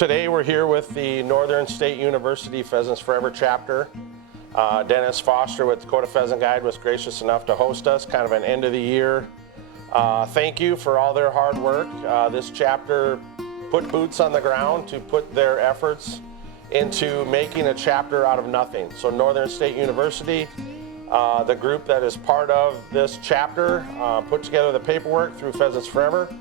today we're here with the Northern State University Pheasants Forever chapter. Dennis Foster with Dakota Pheasant Guide was gracious enough to host us, kind of an end of the year. Thank you for all their hard work. This chapter put boots on the ground to put their efforts into making a chapter out of nothing. So Northern State University, the group that is part of this chapter, put together the paperwork through Pheasants Forever,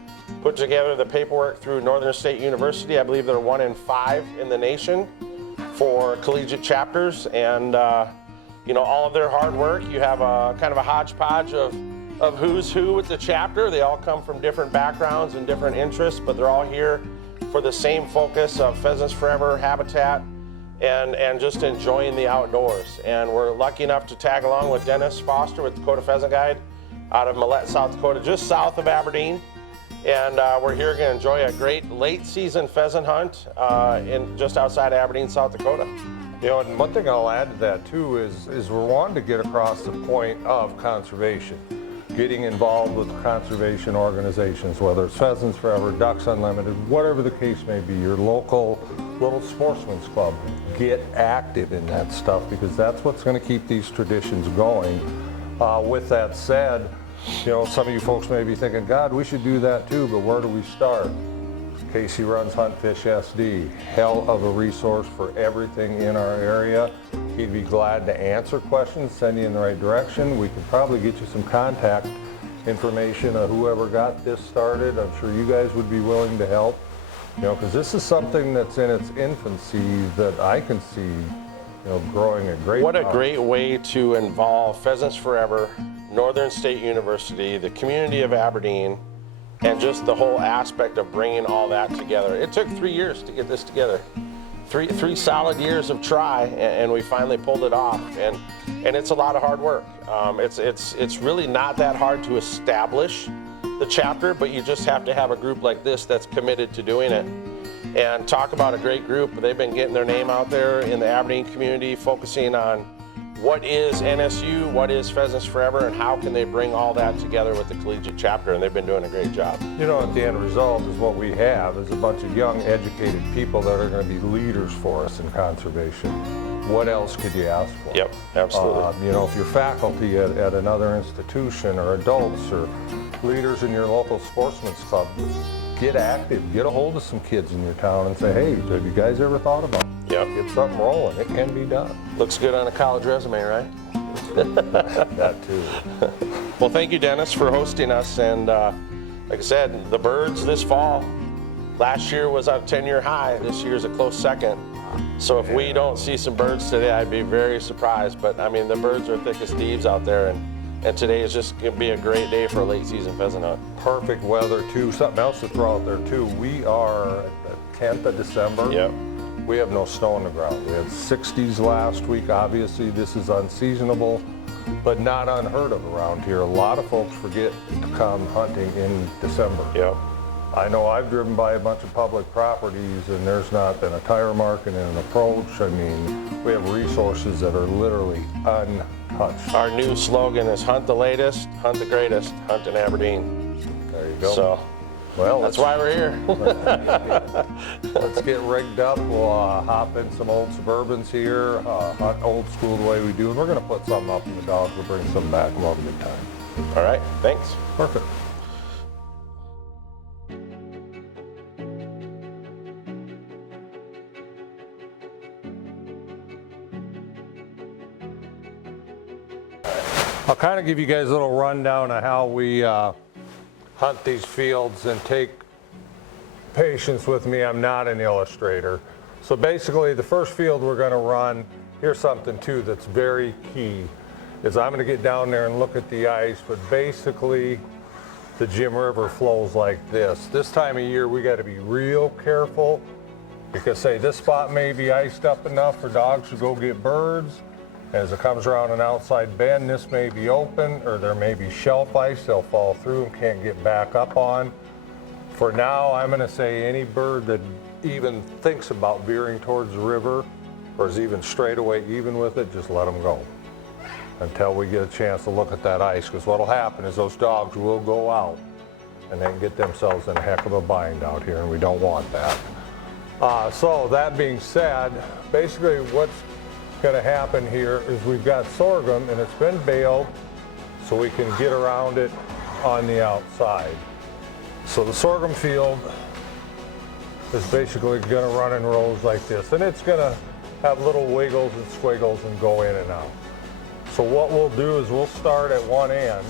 put together the paperwork through Northern State University. I believe they're 1 in 5 in the nation for collegiate chapters, and you know, all of their hard work. You have a kind of a hodgepodge of who's who with the chapter. They all come from different backgrounds and different interests, but they're all here for the same focus of Pheasants Forever, habitat, and just enjoying the outdoors. And we're lucky enough to tag along with Dennis Foster with Dakota Pheasant Guide out of Millette, South Dakota, just south of Aberdeen. And we're here going to enjoy a great late season pheasant hunt in just outside Aberdeen, South Dakota. You know, and one thing I'll add to that too is we're wanting to get across the point of conservation, getting involved with conservation organizations, whether it's Pheasants Forever, Ducks Unlimited, whatever the case may be, your local little sportsman's club. Get active in that stuff, because that's what's going to keep these traditions going. With that said, you know, some of you folks may be thinking, God, we should do that too, but where do we start? Casey runs Hunt Fish SD, hell of a resource for everything in our area. He'd be glad to answer questions, send you in the right direction. We could probably get you some contact information of whoever got this started. I'm sure you guys would be willing to help, you know, because this is something that's in its infancy that I can see, you know, growing a great. What a great way to involve Pheasants Forever, Northern State University, the community of Aberdeen, and just the whole aspect of bringing all that together. It took 3 years to get this together. Three solid years of try, and we finally pulled it off. And it's a lot of hard work. It's really not that hard to establish the chapter, but you just have to have a group like this that's committed to doing it. And talk about a great group. They've been getting their name out there in the Aberdeen community, focusing on what is NSU, what is Pheasants Forever, and how can they bring all that together with the collegiate chapter, and they've been doing a great job. You know, at the end result is what we have is a bunch of young, educated people that are going to be leaders for us in conservation. What else could you ask for? Yep, absolutely. You know, if you're faculty at another institution, or adults, or leaders in your local sportsman's club, get active, get a hold of some kids in your town and say, hey, have you guys ever thought about it? Yep. Get something rolling. It can be done. Looks good on a college resume, right? That too. Well, thank you, Dennis, for hosting us. And like I said, the birds this fall, last year was a 10-year high. This year's a close second. So if we don't see some birds today, I'd be very surprised. But I mean, the birds are thick as thieves out there, and today is just going to be a great day for a late season pheasant hunt. Perfect weather too. Something else to throw out there too. We are the 10th of December. Yep. We have no snow on the ground. We had 60s last week. Obviously, this is unseasonable, but not unheard of around here. A lot of folks forget to come hunting in December. Yep. I know I've driven by a bunch of public properties, and there's not been a tire mark and an approach. I mean, we have resources that are literally untouched. Our new slogan is hunt the latest, hunt the greatest, hunt in Aberdeen. There you go. So, well, that's why we're here. Let's get rigged up. We'll hop in some old Suburbans here, hunt old school the way we do, and we're going to put something up, and the dogs will bring some back, and we'll have a good time. All right, thanks. Perfect. I'll kind of give you guys a little rundown of how we hunt these fields, and take patience with me. I'm not an illustrator. So basically, the first field we're going to run, here's something too that's very key, is I'm going to get down there and look at the ice, but basically the Jim River flows like this. This time of year we got to be real careful, because say this spot may be iced up enough for dogs to go get birds. As it comes around an outside bend, this may be open, or there may be shelf ice they'll fall through and can't get back up on. For now, I'm going to say any bird that even thinks about veering towards the river, or is even straight away even with it, just let them go until we get a chance to look at that ice, because what'll happen is those dogs will go out and then get themselves in a heck of a bind out here, and we don't want that. So that being said, basically what's going to happen here is we've got sorghum and it's been baled so we can get around it on the outside. So the sorghum field is basically going to run in rows like this, and it's going to have little wiggles and squiggles and go in and out. So what we'll do is we'll start at one end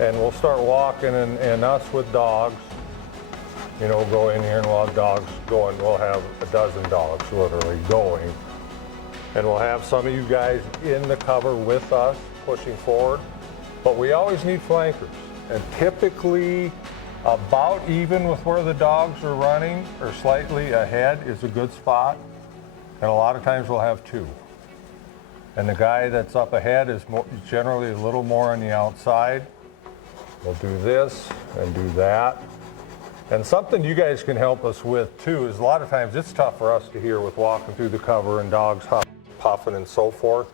and we'll start walking, and us with dogs, you know, go in here and we'll have dogs going. We'll have a dozen dogs literally going. And we'll have some of you guys in the cover with us pushing forward. But we always need flankers. And typically about even with where the dogs are running or slightly ahead is a good spot. And a lot of times we'll have two. And the guy that's up ahead is generally a little more on the outside. We'll do this and do that. And something you guys can help us with too is a lot of times it's tough for us to hear with walking through the cover and dogs puffing and so forth.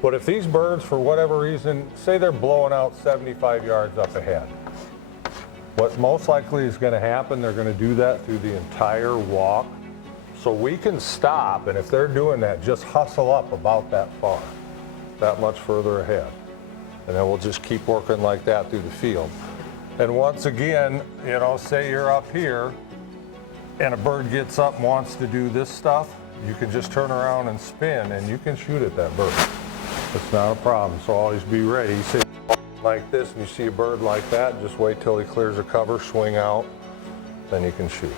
But if these birds, for whatever reason, say they're blowing out 75 yards up ahead, what most likely is going to happen, they're going to do that through the entire walk. So we can stop, and if they're doing that, just hustle up about that far, that much further ahead. And then we'll just keep working like that through the field. And once again, you know, say you're up here and a bird gets up and wants to do this stuff, you can just turn around and spin and you can shoot at that bird. It's not a problem, so always be ready. Say like this and you see a bird like that, just wait till he clears the cover, swing out, then you can shoot.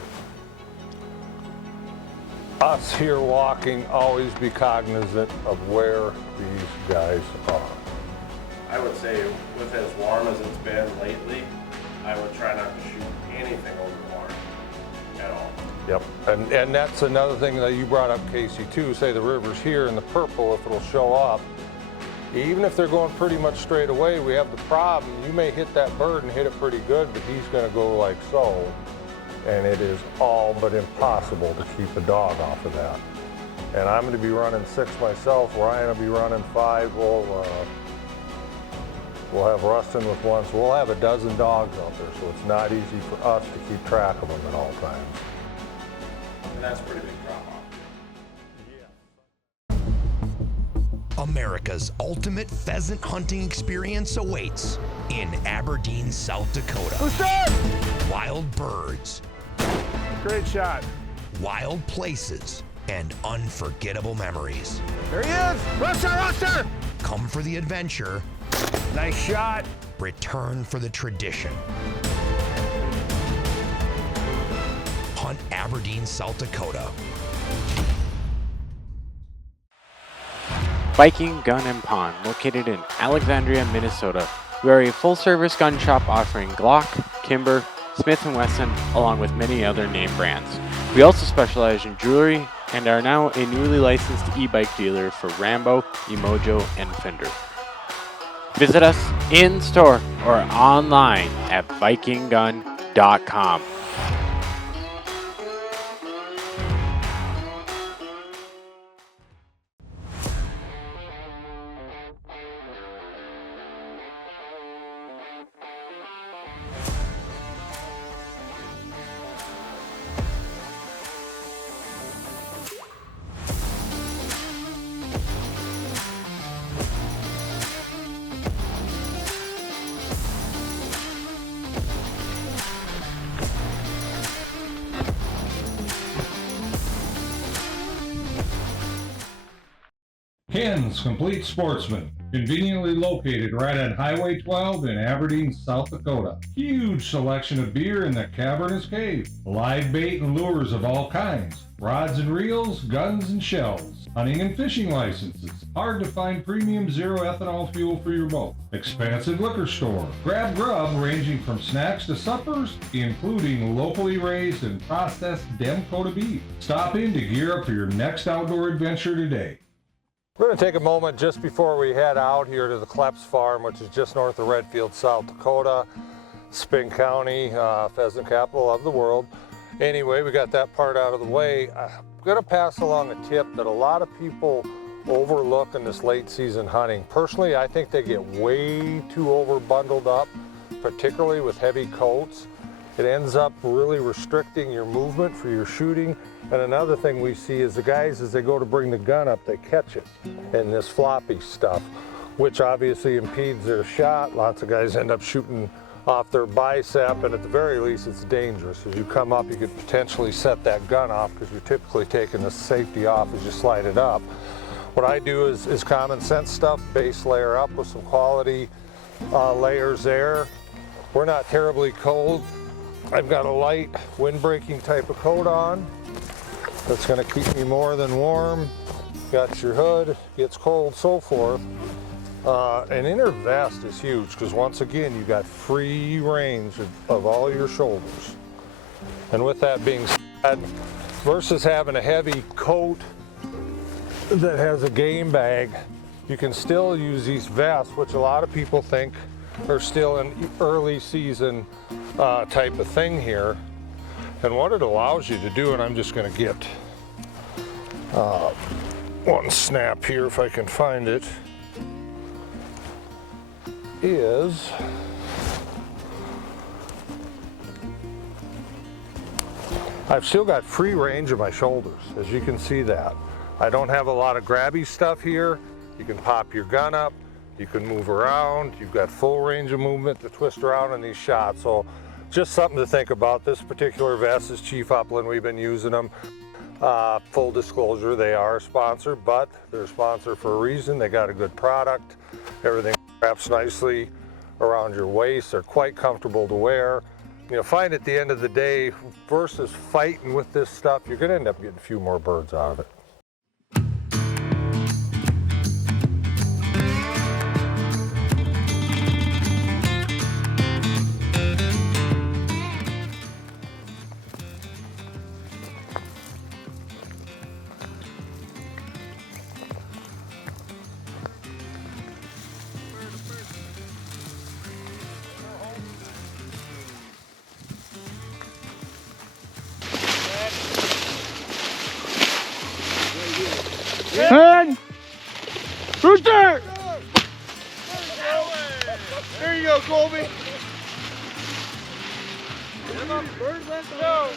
Us here walking, always be cognizant of where these guys are. I would say with as warm as it's been lately, I would try not to shoot anything over the water at all. Yep, and that's another thing that you brought up, Casey, too. Say the river's here in the purple, if it'll show up. Even if they're going pretty much straight away, we have the problem. You may hit that bird and hit it pretty good, but he's going to go like so. And it is all but impossible to keep a dog off of that. And I'm going to be running 6 myself. Ryan will be running 5. We'll have Rustin with 1. So we'll have a dozen dogs out there. So it's not easy for us to keep track of them at all times. And that's a pretty big drop off. America's ultimate pheasant hunting experience awaits in Aberdeen, South Dakota. Wild birds. Great shot. Wild places and unforgettable memories. There he is. Ruster! Come for the adventure. Nice shot. Return for the tradition. Hunt Aberdeen, South Dakota. Viking Gun and Pawn, located in Alexandria, Minnesota. We are a full-service gun shop offering Glock, Kimber, Smith & Wesson, along with many other name brands. We also specialize in jewelry and are now a newly licensed e-bike dealer for Rambo, Emojo, and Fender. Visit us in-store or online at vikinggun.com. Ken's Complete Sportsman, conveniently located right on Highway 12 in Aberdeen, South Dakota. Huge selection of beer in the cavernous cave. Live bait and lures of all kinds. Rods and reels, guns and shells. Hunting and fishing licenses. Hard to find premium zero ethanol fuel for your boat. Expansive liquor store. Grab grub ranging from snacks to suppers, including locally raised and processed Dakota beef. Stop in to gear up for your next outdoor adventure today. We're going to take a moment just before we head out here to the Kleps Farm, which is just north of Redfield, South Dakota, Spring County, pheasant capital of the world. Anyway, we got that part out of the way. I'm going to pass along a tip that a lot of people overlook in this late season hunting. Personally, I think they get way too over bundled up, particularly with heavy coats. It ends up really restricting your movement for your shooting. And another thing we see is the guys, as they go to bring the gun up, they catch it in this floppy stuff, which obviously impedes their shot. Lots of guys end up shooting off their bicep, and at the very least it's dangerous. As you come up, you could potentially set that gun off because you're typically taking the safety off as you slide it up. What I do is common sense stuff, base layer up with some quality layers there. We're not terribly cold. I've got a light windbreaking type of coat on that's going to keep me more than warm. Got your hood, gets cold, so forth. An inner vest is huge because once again you got free range of all your shoulders. And with that being said, versus having a heavy coat that has a game bag, you can still use these vests, which a lot of people think are still an early season type of thing here. And what it allows you to do, and I'm just going to get one snap here if I can find it, is I've still got free range of my shoulders, as you can see that. I don't have a lot of grabby stuff here. You can pop your gun up, you can move around, you've got full range of movement to twist around in these shots. So just something to think about. This particular vest is Chief Upland, we've been using them. Full disclosure, they are a sponsor, but they're a sponsor for a reason. They got a good product, everything wraps nicely around your waist. They're quite comfortable to wear. You'll find at the end of the day, versus fighting with this stuff, you're going to end up getting a few more birds out of it. And rooster! There you go, Colby. Go.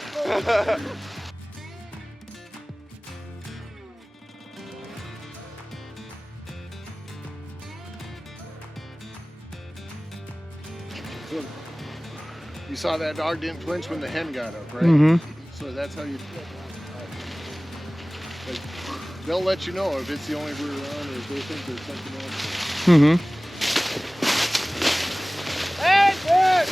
You saw that dog didn't flinch when the hen got up, right? Mm-hmm. So that's how you. Like, they'll let you know if it's the only bird around or if they think there's something else. Mm-hmm. Hey! Good!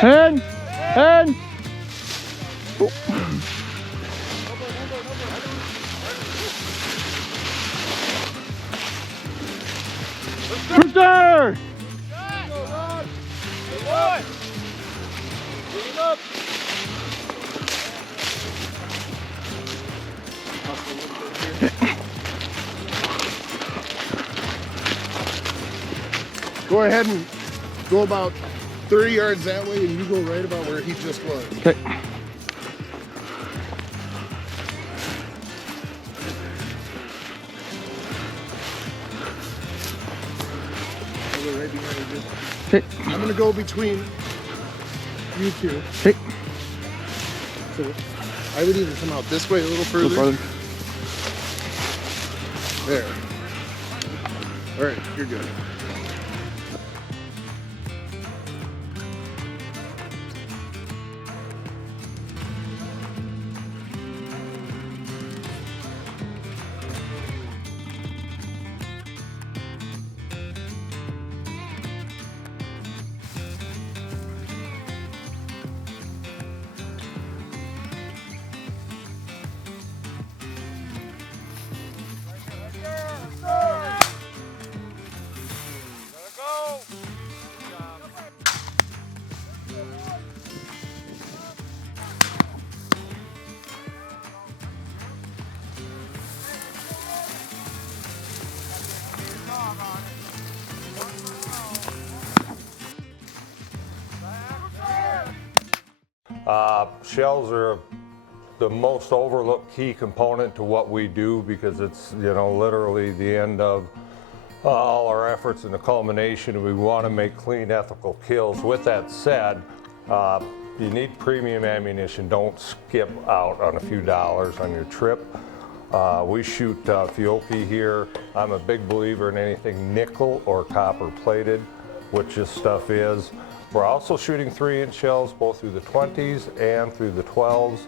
Hen! Hen! Rooster! Go ahead and go about 30 yards that way and you go right about where he just was. Okay. Right behind you. Okay. I'm gonna go between you two. Okay. So I would even come out this way a little further. There. All right, you're good. Shells are the most overlooked key component to what we do, because it's, you know, literally the end of all our efforts and the culmination. We want to make clean, ethical kills. With that said, you need premium ammunition. Don't skip out on a few dollars on your trip. We shoot Fiocchi here. I'm a big believer in anything nickel or copper plated, which this stuff is. We're also shooting 3-inch shells both through the 20s and through the 12s.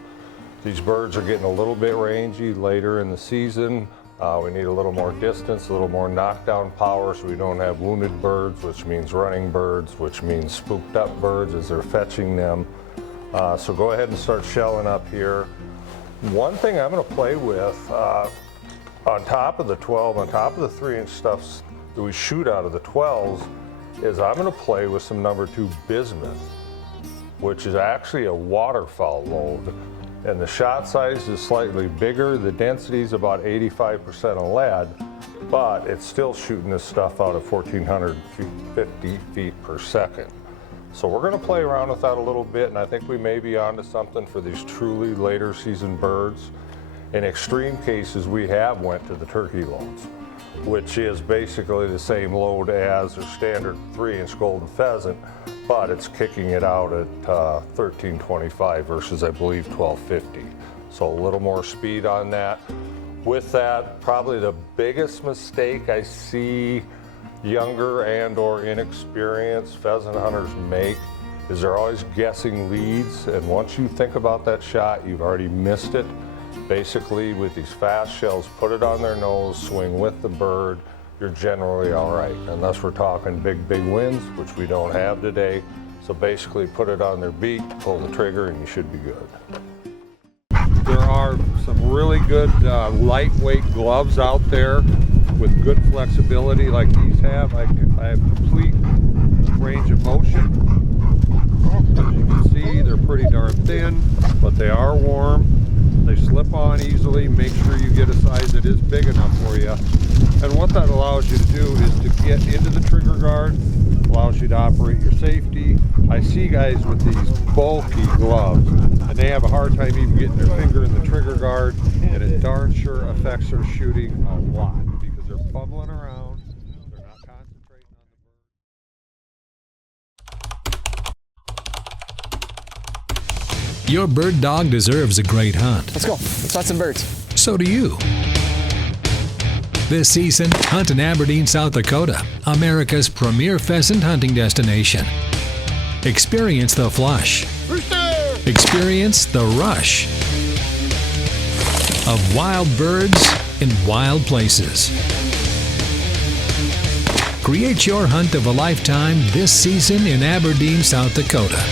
These birds are getting a little bit rangy later in the season. We need a little more distance, a little more knockdown power, so we don't have wounded birds, which means running birds, which means spooked up birds as they're fetching them. So go ahead and start shelling up here. One thing I'm going to play with on top of the 12, on top of the 3-inch stuff that we shoot out of the 12s, is I'm going to play with some number 2 bismuth, which is actually a waterfowl load. And the shot size is slightly bigger. The density is about 85% of lead, but it's still shooting this stuff out at 1,450 feet per second. So we're going to play around with that a little bit, and I think we may be onto something for these truly later season birds. In extreme cases, we have went to the turkey loads, which is basically the same load as a standard 3-inch golden pheasant, but it's kicking it out at 1325 versus, I believe, 1250. So a little more speed on that. With that, probably the biggest mistake I see younger and or inexperienced pheasant hunters make is they're always guessing leads, and once you think about that shot, you've already missed it. Basically, with these fast shells, put it on their nose, swing with the bird, you're generally all right, unless we're talking big winds, which we don't have today. So basically put it on their beak, pull the trigger, and you should be good. There are some really good lightweight gloves out there with good flexibility like these have. I have complete range of motion. As you can see, they're pretty darn thin, but they are warm. They slip on easily. Make sure you get a size that is big enough for you. And what that allows you to do is to get into the trigger guard, allows you to operate your safety. I see guys with these bulky gloves, and they have a hard time even getting their finger in the trigger guard, and it darn sure affects their shooting a lot because they're bubbling around, they're not concentrating on the bird. Your bird dog deserves a great hunt. Let's go. Let's hunt some birds. So do you. This season, hunt in Aberdeen, South Dakota, America's premier pheasant hunting destination. Experience the flush. Experience the rush of wild birds in wild places. Create your hunt of a lifetime this season in Aberdeen, South Dakota.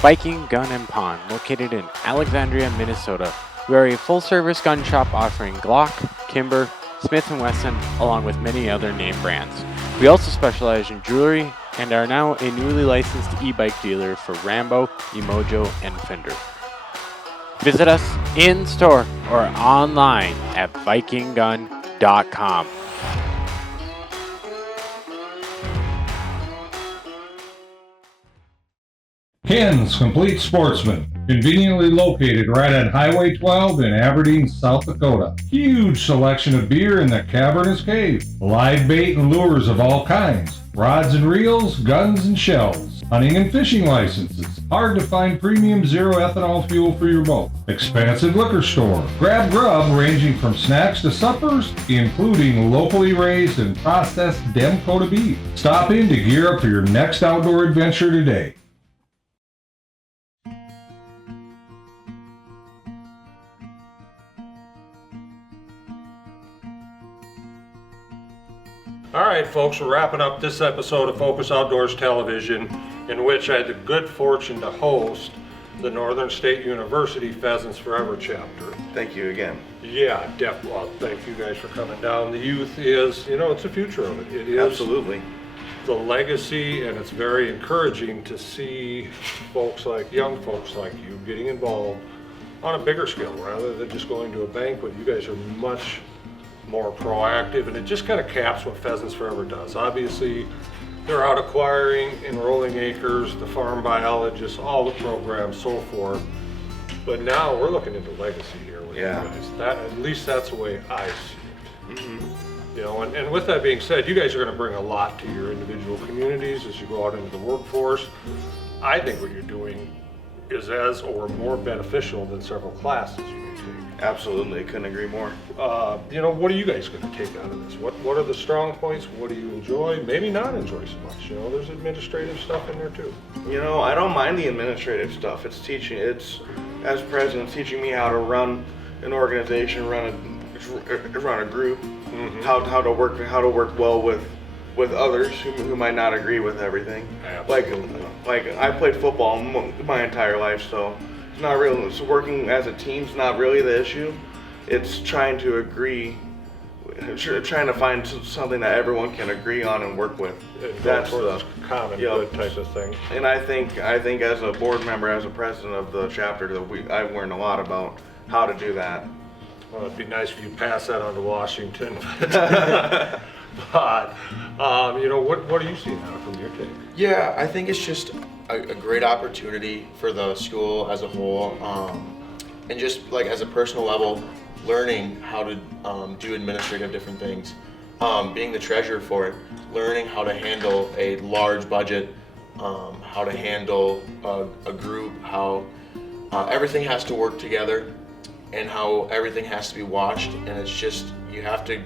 Viking Gun and Pawn, located in Alexandria, Minnesota. We are a full-service gun shop offering Glock, Kimber, Smith & Wesson, along with many other name brands. We also specialize in jewelry and are now a newly licensed e-bike dealer for Rambo, Emojo, and Fender. Visit us in-store or online at vikinggun.com. Ken's Complete Sportsman, conveniently located right at Highway 12 in Aberdeen, South Dakota. Huge selection of beer in the cavernous cave. Live bait and lures of all kinds. Rods and reels, guns and shells. Hunting and fishing licenses. Hard to find premium zero ethanol fuel for your boat. Expansive liquor store. Grab grub ranging from snacks to suppers, including locally raised and processed Dakota beef. Stop in to gear up for your next outdoor adventure today. All right, folks, we're wrapping up this episode of Focus Outdoors Television. in which I had the good fortune to host the Northern State University Pheasants Forever chapter. Thank you again. Yeah, definitely. Well, thank you guys for coming down. The youth is, it's the future of it. It is Absolutely. the legacy, and it's very encouraging to see young folks like you getting involved on a bigger scale rather than just going to a banquet. You guys are much more proactive, and it just kind of caps what Pheasants Forever does. Obviously, they're out acquiring, enrolling acres, the farm biologists, all the programs, so forth. But now we're looking into legacy here with you guys. At least that's the way I see it. Mm-hmm. And with that being said, you guys are going to bring a lot to your individual communities as you go out into the workforce. I think what you're doing is as or more beneficial than several classes you may take. Absolutely, couldn't agree more. What are you guys going to take out of this? What are the strong points? What do you enjoy? Maybe not enjoy so much. There's administrative stuff in there too. I don't mind the administrative stuff. It's as president, teaching me how to run an organization, run a group, mm-hmm. how to work well with others who might not agree with everything. Absolutely. Like I played football my entire life, so it's not really. So working as a team's not really the issue. It's trying to find something that everyone can agree on and work with. That's the common good type of thing. And I think as a board member, as a president of the chapter, that I've learned a lot about how to do that. Well, it'd be nice if you pass that on to Washington. But what do you see now from your take? Yeah, I think it's just a great opportunity for the school as a whole, and just like as a personal level, learning how to do administrative different things, being the treasurer for it, learning how to handle a large budget, how to handle a group, how everything has to work together, and how everything has to be watched, and it's just, you have to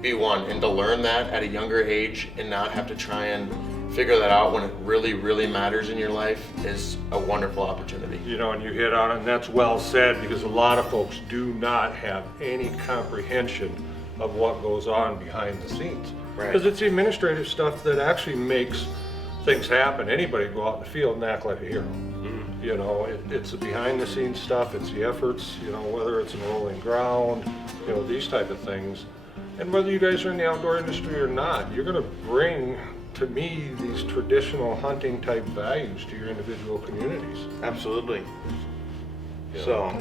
be one, and to learn that at a younger age and not have to try and figure that out when it really, really matters in your life is a wonderful opportunity. And you hit on it, and that's well said, because a lot of folks do not have any comprehension of what goes on behind the scenes. Right. Because it's the administrative stuff that actually makes things happen. Anybody can go out in the field and act like a hero. Mm-hmm. It's the behind the scenes stuff, it's the efforts, whether it's enrolling ground, these type of things. And whether you guys are in the outdoor industry or not, you're going to bring, to me, these traditional hunting type values to your individual communities. Absolutely. So,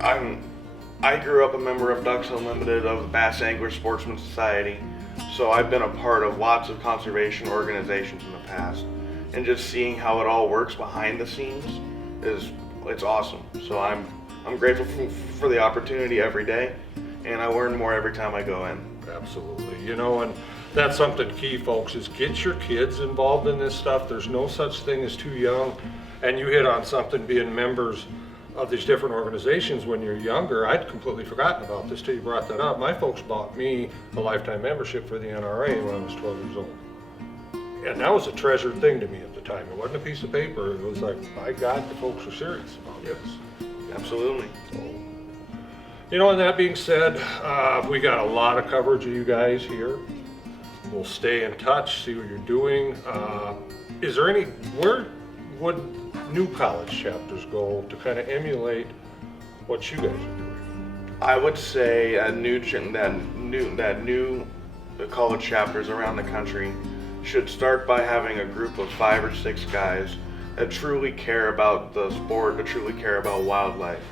I grew up a member of Ducks Unlimited, of the Bass Angler Sportsman Society. So I've been a part of lots of conservation organizations in the past, and just seeing how it all works behind the scenes it's awesome. So I'm grateful for the opportunity every day, and I learn more every time I go in. Absolutely. And that's something key, folks, is get your kids involved in this stuff. There's no such thing as too young. And you hit on something, being members of these different organizations when you're younger. I'd completely forgotten about this till you brought that up. My folks bought me a lifetime membership for the NRA when I was 12 years old. And that was a treasured thing to me at the time. It wasn't a piece of paper. It was like, my God, the folks are serious about this. Absolutely. And that being said, we got a lot of coverage of you guys here. We'll stay in touch, see what you're doing. Where would new college chapters go to kind of emulate what you guys are doing? I would say that new college chapters around the country should start by having a group of 5 or 6 guys that truly care about the sport, that truly care about wildlife.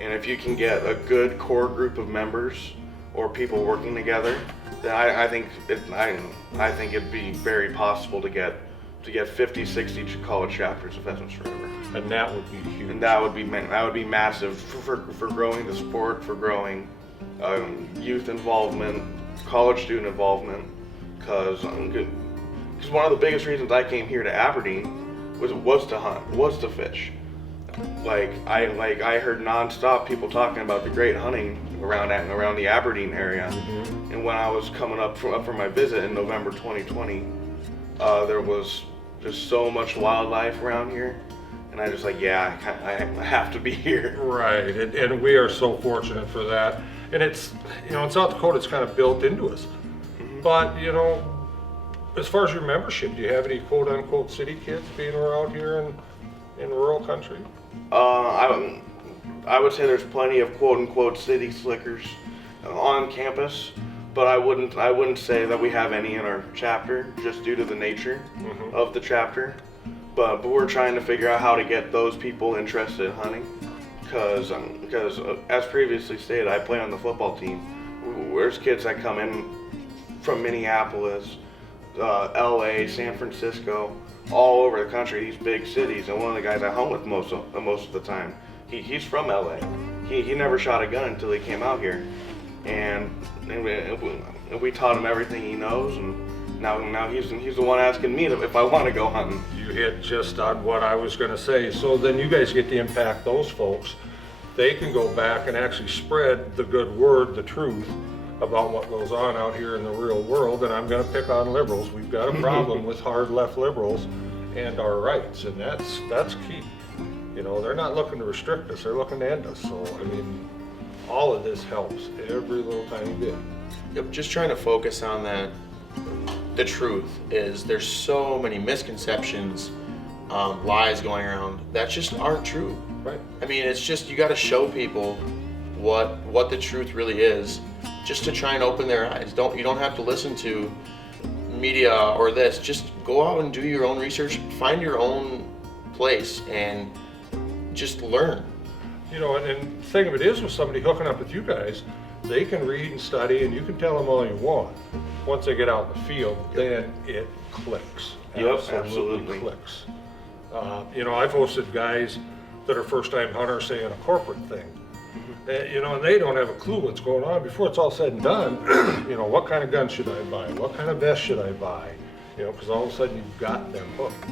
And if you can get a good core group of members or people working together, then I think it'd be very possible to get 50, 60 college chapters of Pheasants Forever. And that would be huge. And that would be massive for growing the sport, for growing youth involvement, college student involvement. Because one of the biggest reasons I came here to Aberdeen was to hunt, was to fish. I heard nonstop people talking about the great hunting around the Aberdeen area. Mm-hmm. And when I was coming up for my visit in November 2020, there was just so much wildlife around here, and I just I have to be here. Right, and we are so fortunate for that. And it's, in South Dakota, it's kind of built into us. Mm-hmm. But, As far as your membership, do you have any quote-unquote city kids being out here in rural country? I would say there's plenty of quote-unquote city slickers on campus, but I wouldn't say that we have any in our chapter, just due to the nature of the chapter. But we're trying to figure out how to get those people interested in hunting, because as previously stated, I play on the football team. There's kids that come in from Minneapolis, LA, San Francisco, all over the country, these big cities. And one of the guys I hunt with most of the time, he's from LA. He never shot a gun until he came out here, and we taught him everything he knows, and now he's the one asking me if I want to go hunting. You hit just on what I was going to say. So then you guys get to impact those folks. They can go back and actually spread the good word, the truth about what goes on out here in the real world. And I'm going to pick on liberals. We've got a problem with hard left liberals and our rights, and that's key. You know, they're not looking to restrict us, they're looking to end us. So, I mean, all of this helps, every little tiny bit. Yep, just trying to focus on that. The truth is there's so many misconceptions, lies going around that just aren't true. Right. I mean, it's just, you got to show people what the truth really is, just to try and open their eyes. You don't have to listen to media or this. Just go out and do your own research, find your own place, and just learn. You know, and the thing of it is, with somebody hooking up with you guys, they can read and study, and you can tell them all you want. Once they get out in the field, then it clicks. Yep, absolutely. Clicks. You know, I've hosted guys that are first-time hunters saying a corporate thing. You know, and they don't have a clue what's going on. Before it's all said and done, you know, what kind of gun should I buy? What kind of vest should I buy? You know, because all of a sudden you've got them hooked.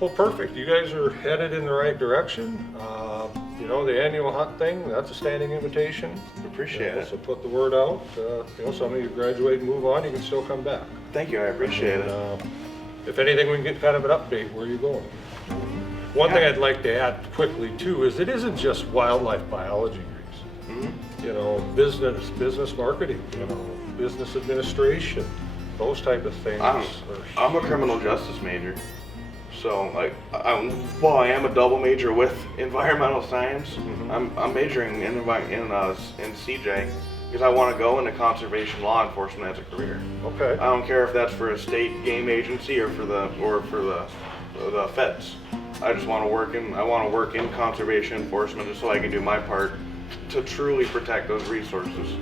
Well, perfect. You guys are headed in the right direction. You know, the annual hunt thing, that's a standing invitation. Appreciate it. So put the word out. You know, some of you graduate and move on, you can still come back. Thank you, I appreciate it. If anything, we can get kind of an update where you're going. One thing I'd like to add quickly too is it isn't just wildlife biology degrees. You know, business marketing, you know, business administration, those type of things. I'm a criminal justice major, so while I am a double major with environmental science, I'm majoring in CJ because I want to go into conservation law enforcement as a career. Okay. I don't care if that's for a state game agency or for the feds. I just want to work in conservation enforcement just so I can do my part to truly protect those resources.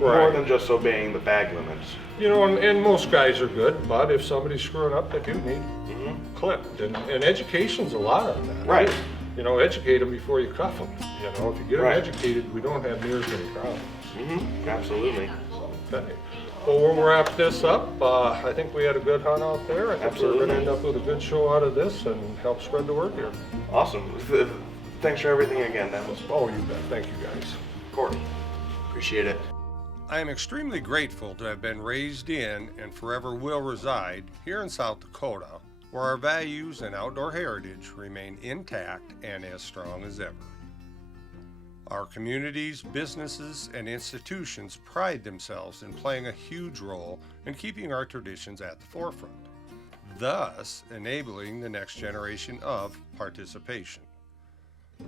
Right. More than just obeying the bag limits. You know, and most guys are good, but if somebody's screwing up, they do need clipped. And education's a lot on that. Right. You know, educate them before you cuff them. You know, if you get them educated, we don't have near as many problems. Absolutely. Okay. Well, we'll wrap this up. I think we had a good hunt out there. I think we're going to end up with a good show out of this and help spread the word here. Awesome. Thanks for everything again, Dennis. Oh, you bet. Thank you, guys. Courtney. Appreciate it. I am extremely grateful to have been raised in and forever will reside here in South Dakota, where our values and outdoor heritage remain intact and as strong as ever. Our communities, businesses, and institutions pride themselves in playing a huge role in keeping our traditions at the forefront, thus enabling the next generation of participation.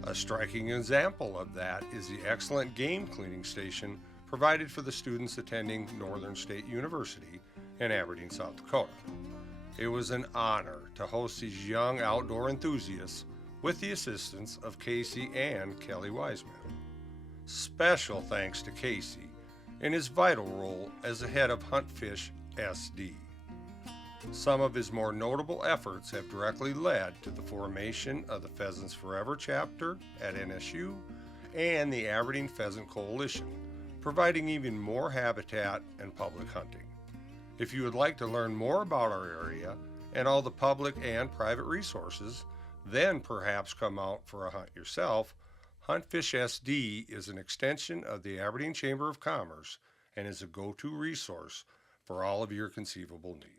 A striking example of that is the excellent game cleaning station provided for the students attending Northern State University in Aberdeen, South Dakota. It was an honor to host these young outdoor enthusiasts with the assistance of Casey and Kelly Wiseman. Special thanks to Casey in his vital role as the head of Huntfish SD. Some of his more notable efforts have directly led to the formation of the Pheasants Forever chapter at NSU and the Aberdeen Pheasant Coalition, providing even more habitat and public hunting. If you would like to learn more about our area and all the public and private resources, then perhaps come out for a hunt yourself, Huntfish SD is an extension of the Aberdeen Chamber of Commerce and is a go-to resource for all of your conceivable needs.